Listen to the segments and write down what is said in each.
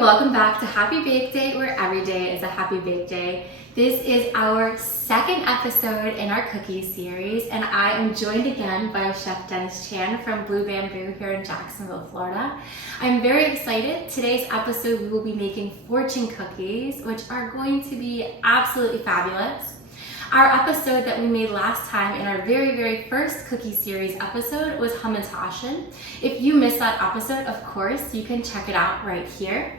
welcome back to Happy Bake Day, where every day is a happy bake day. This is our second episode in our cookie series, and I am joined again by Chef Dennis Chan from Blue Bamboo here in Jacksonville, Florida. I'm very excited. Today's episode we will be making fortune cookies, which are going to be absolutely fabulous. Our episode that we made last time in our very first cookie series episode was Hamantaschen. If you missed that episode, of course, you can check it out right here.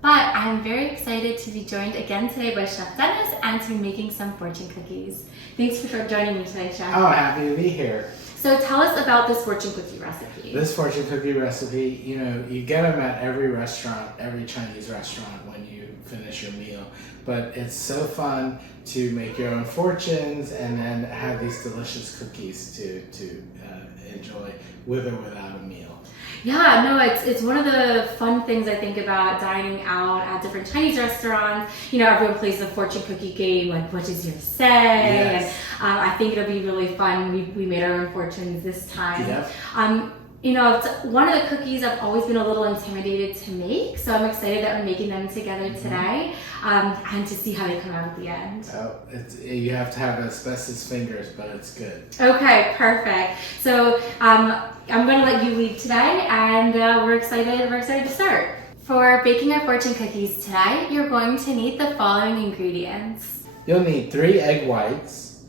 But I'm very excited to be joined again today by Chef Dennis and to be making some fortune cookies. Thanks for joining me today, Chef. Oh, happy to be here. So tell us about this fortune cookie recipe. This fortune cookie recipe, you get them at every restaurant, every Chinese restaurant when you finish your meal. But it's so fun to make your own fortunes and then have these delicious cookies to enjoy with or without a meal. Yeah, no, it's one of the fun things I think about dining out at different Chinese restaurants. Everyone plays the fortune cookie game, like what does yours say? Yes. And I think it'll be really fun. We made our own fortunes this time. Yep. It's one of the cookies I've always been a little intimidated to make, so I'm excited that we're making them together today and to see how they come out at the end. Oh, you have to have asbestos fingers, but it's good. Okay, perfect. So I'm going to let you lead today, and we're excited to start. For baking our fortune cookies today, you're going to need the following ingredients. You'll need 3 egg whites,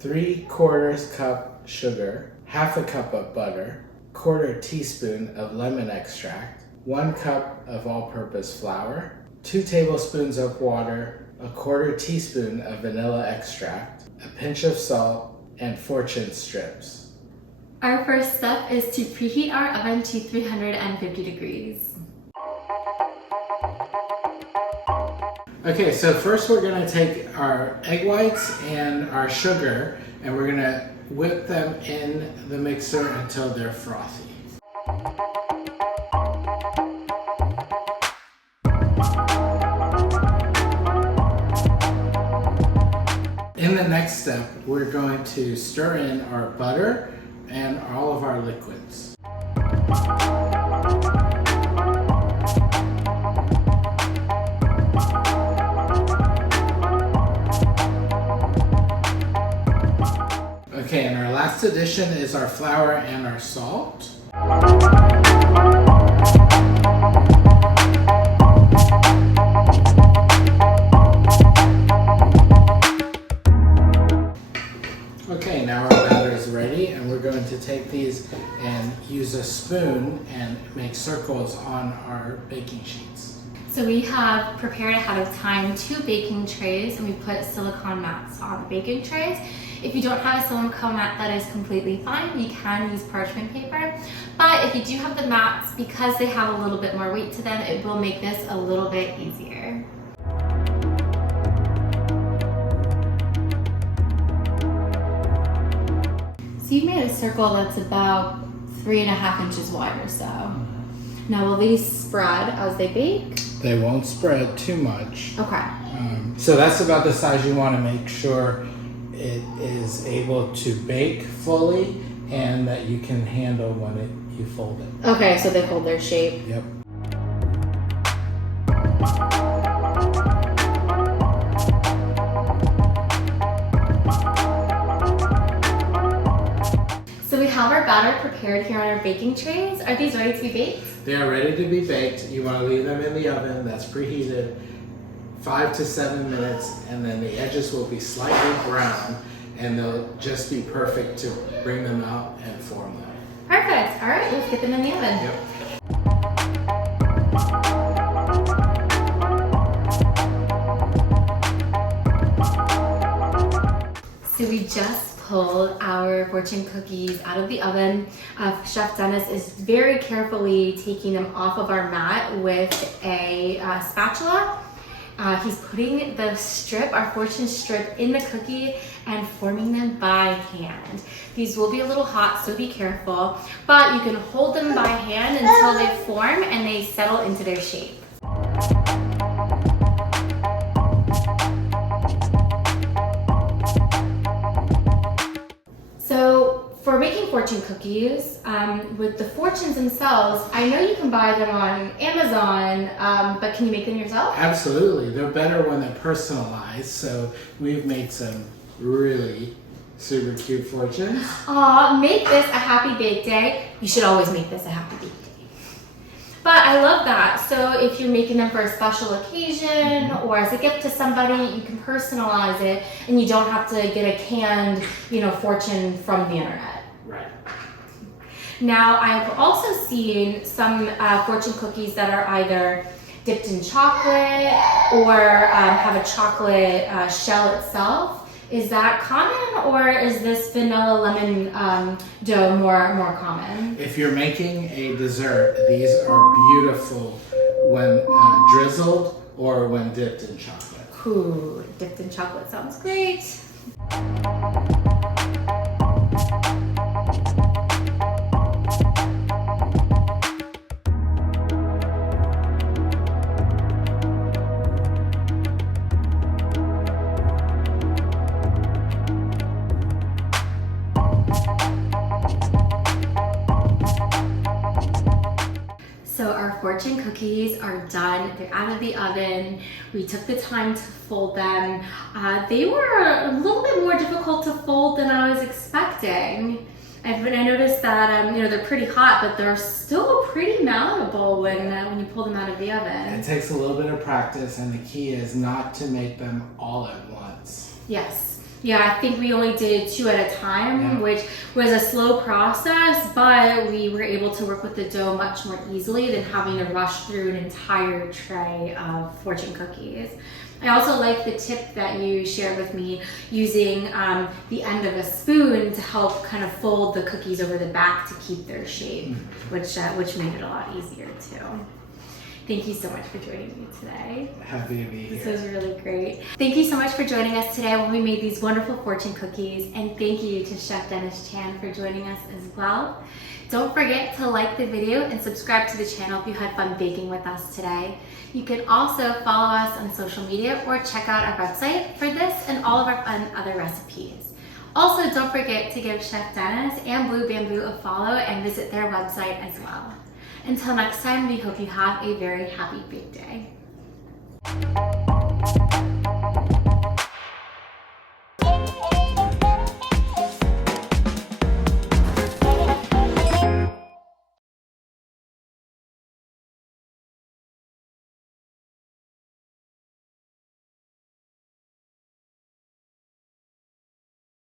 3/4 cup sugar, half a cup of butter, 1/4 teaspoon of lemon extract, 1 cup of all-purpose flour, 2 tablespoons of water, 1/4 teaspoon of vanilla extract, a pinch of salt, and fortune strips. Our first step is to preheat our oven to 350 degrees. Okay, so first we're going to take our egg whites and our sugar and we're going to whip them in the mixer until they're frothy. In the next step, we're going to stir in our butter and all of our liquids. Okay, and our last addition is our flour and our salt. Okay, now our batter is ready, and we're going to take these and use a spoon and make circles on our baking sheets. So we have prepared ahead of time 2 baking trays, and we put silicone mats on the baking trays. If you don't have a silicone mat, that is completely fine. You can use parchment paper. But if you do have the mats, because they have a little bit more weight to them, it will make this a little bit easier. So you made a circle that's about 3.5 inches wide or so. Now will these spread as they bake? They won't spread too much. Okay. So that's about the size you want to make sure it is able to bake fully and that you can handle when you fold it. Okay, so they hold their shape. Yep. So we have our batter prepared here on our baking trays. Are these ready to be baked? They are ready to be baked. You want to leave them in the oven that's preheated 5 to 7 minutes, and then the edges will be slightly brown and they'll just be perfect to bring them out and form them. Perfect. All right, let's get them in the oven. Yep. So we just pulled our fortune cookies out of the oven. Chef Dennis is very carefully taking them off of our mat with a spatula. He's putting the strip, our fortune strip, in the cookie and forming them by hand. These will be a little hot, so be careful, but you can hold them by hand until they form and they settle into their shape. So for making fortune cookies, with the fortunes themselves, I know you can buy them on Amazon, but can you make them yourself? Absolutely. They're better when they're personalized, so we've made some really super cute fortunes. Aw, make this a happy bake day. You should always make this a happy bake day. But I love that. So if you're making them for a special occasion or as a gift to somebody, you can personalize it and you don't have to get a canned, fortune from the internet. Right. Now, I've also seen some fortune cookies that are either dipped in chocolate or have a chocolate shell itself. Is that common, or is this vanilla lemon dough more common? If you're making a dessert, these are beautiful when drizzled or when dipped in chocolate. Ooh, dipped in chocolate sounds great. So our fortune cookies are done. They're out of the oven. We took the time to fold them. They were a little bit more difficult to fold than I was expecting. I noticed that they're pretty hot, but they're still pretty malleable when you pull them out of the oven. It takes a little bit of practice, and the key is not to make them all at once. Yes. Yeah, I think we only did 2 at a time, which was a slow process, but we were able to work with the dough much more easily than having to rush through an entire tray of fortune cookies. I also like the tip that you shared with me, using the end of a spoon to help kind of fold the cookies over the back to keep their shape, which made it a lot easier too. Thank you so much for joining me today. Happy to be here. This was really great. Thank you so much for joining us today when we made these wonderful fortune cookies, and thank you to Chef Dennis Chan for joining us as well. Don't forget to like the video and subscribe to the channel if you had fun baking with us today. You can also follow us on social media or check out our website for this and all of our fun other recipes. Also, don't forget to give Chef Dennis and Blue Bamboo a follow and visit their website as well. Until next time, we hope you have a very happy bake day.